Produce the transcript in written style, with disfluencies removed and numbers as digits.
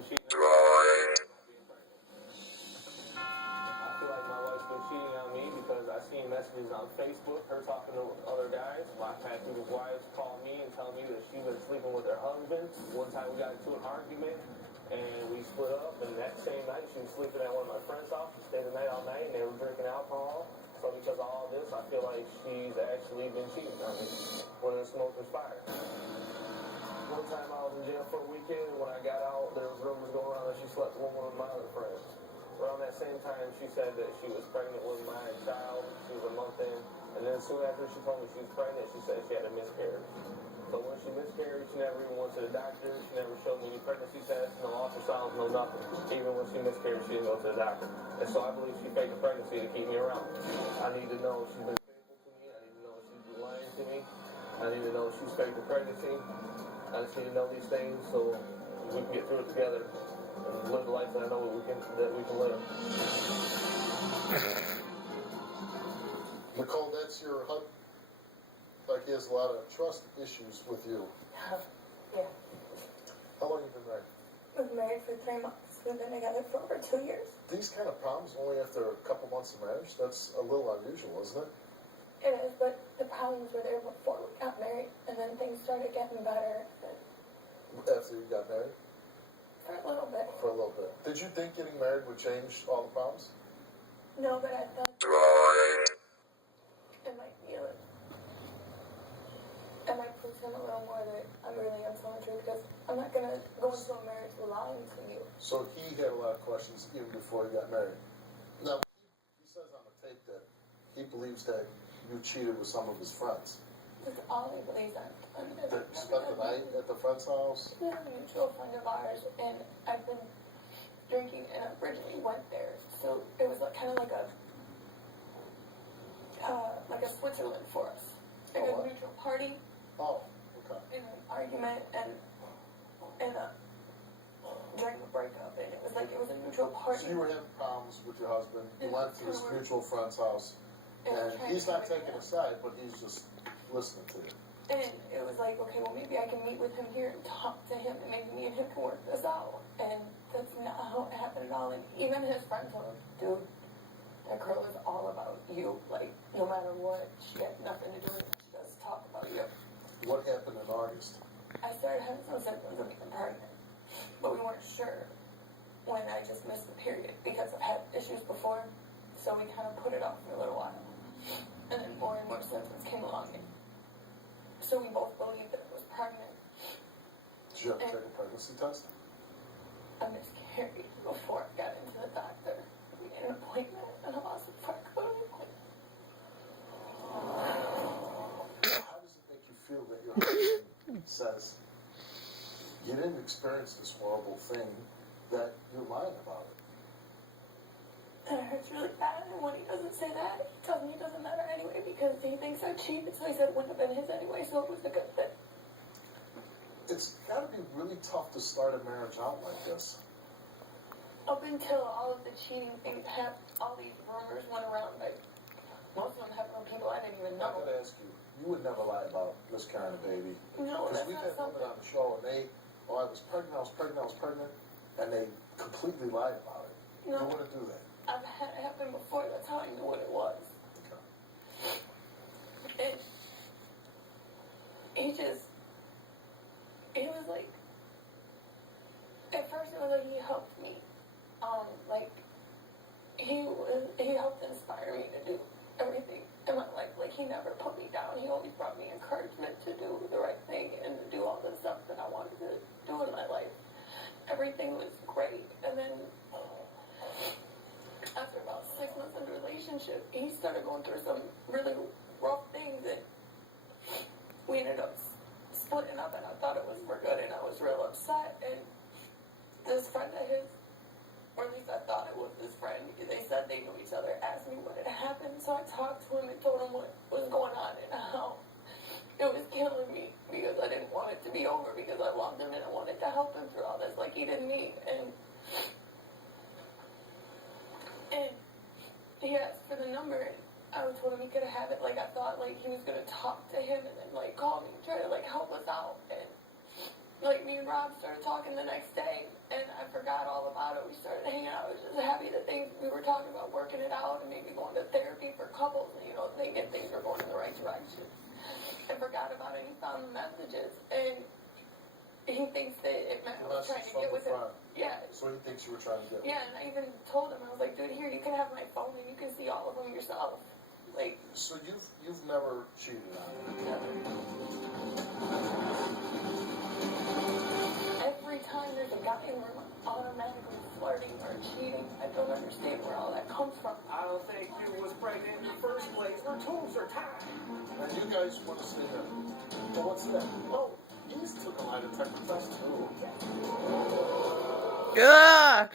been cheating. I feel like my wife's been cheating on me because I seen messages on Facebook, her talking to other guys. I've had people's wives call me and tell me that she's been sleeping with their husbands. One time we got into an argument and we split up, and that same night she was sleeping at one of my friends' house. She stayed the night all night and they were drinking alcohol. So because of all this, I feel like she's actually been cheating on me. When the smoke was fire. One time I was in jail for a weekend, and when I got out, there was rumors going around that she slept with one of my other friends. Around that same time, she said that she was pregnant with my child. She was a month in. And then soon after she told me she was pregnant, she said she had a miscarriage. So when she miscarried, she never even went to the doctor. She never showed me any pregnancy tests, no ultrasounds, no nothing. Even when she miscarried, she didn't go to the doctor. And so I believe she faked a pregnancy to keep me around. I need to know if she's been faithful to me. I need to know if she's been lying to me. I need to know if she's faked a pregnancy. I just need to know these things so we can get through it together and live the life that I know we can live. Nicole, that's your husband. Like he has a lot of trust issues with you. Yeah. How long have you been married? We've been married for 3 months. We've been together for over 2 years. These kind of problems only after a couple months of marriage? That's a little unusual, isn't it? It is, but the problems were there before we got married, and then things started getting better. After you got married? For a little bit. For a little bit. Did you think getting married would change all the problems? No, but I thought it might be I might prove to him a little more that I really am telling the truth, because I'm not going to go into a marriage lying to you. So he had a lot of questions even before he got married. Now, he says on the tape that he believes that you cheated with some of his friends. That's all he believes on. That you spent the night at the friend's house? He's a mutual friend of ours, and I've been drinking and originally went there. So it was kind of like a Switzerland for us. Like a neutral party. Oh, okay. In an argument and during the breakup, and it was a neutral party. So you were having problems with your husband. You went to this mutual friend's house, and he's not taking a side, but he's just listening to you. And it was like, okay, well, maybe I can meet with him here and talk to him, and maybe me and him can work this out. And that's not how it happened at all. And even his friend told him, dude, that girl is all about you. Like, no matter what, she had nothing to do with it. She does talk about you. What happened in August? I started having some symptoms of being pregnant, but we weren't sure when I just missed the period because I've had issues before, so we kind of put it off for a little while. And then more and more symptoms came along, so we both believed that I was pregnant. Did you have to take a pregnancy test? I miscarried before I got into the doctor. We had an appointment, and I lost it before I could go to the appointment. How does it make you feel that your husband says you didn't experience this horrible thing, that you're lying about it? And it hurts really bad, and when he doesn't say that, he tells me it doesn't matter anyway because he thinks I cheated, so he said it wouldn't have been his anyway, so it was a good thing. It's got to be really tough to start a marriage out like this. Up until all of the cheating things happened, all these rumors went around, like, most of them happened from people I didn't even know. I'm going to ask you, you would never lie about miscarrying a baby. No, Because that's we've not had something. women on the show, and I was pregnant, and they completely lied about it. No. You wouldn't do that. I've had it happen before, that's how I knew what it was. Okay. And it was like, at first it was like he helped me. He helped inspire me to do everything in my life. Like, he never put me down. He always brought me encouragement to do the right thing and to do all the stuff that I wanted to do in my life. Everything was great. And then after about 6 months into the relationship, he started going through some really rough things, and we ended up splitting up, and I thought it was for good, and I was real upset. And this friend of his, or at least I thought it was his friend, because they said they knew each other, asked me what had happened. So I talked to him and told him what was going on and how it was killing me, because I didn't want it to be over, because I loved him and I wanted to help him through all this like he did me. And he asked for the number, and I told him he could have it. Like, I thought like he was gonna talk to him and then like call me and try to like help us out. And like, me and Rob started talking the next day, and I forgot all about it. We started hanging out. I was just happy that we were talking about working it out and maybe going to therapy for couples, and, you know, thinking things were going in the right direction. And forgot about it. He found the messages, and he thinks that it meant I was trying to get with him. Yeah. So he thinks you were trying to get with him. Yeah, and I even told him, I was like, dude, here, you can have my phone and you can see all of them yourself. Like. So you've never cheated on him? Never. Every time there's a guy in the room, I'm automatically flirting or cheating. I don't understand where all that comes from. I don't think you was pregnant in the first place. Her tubes are tied. And you guys want to stay there. Well, what's that? Oh, he's took a lie detector test too. Ugh.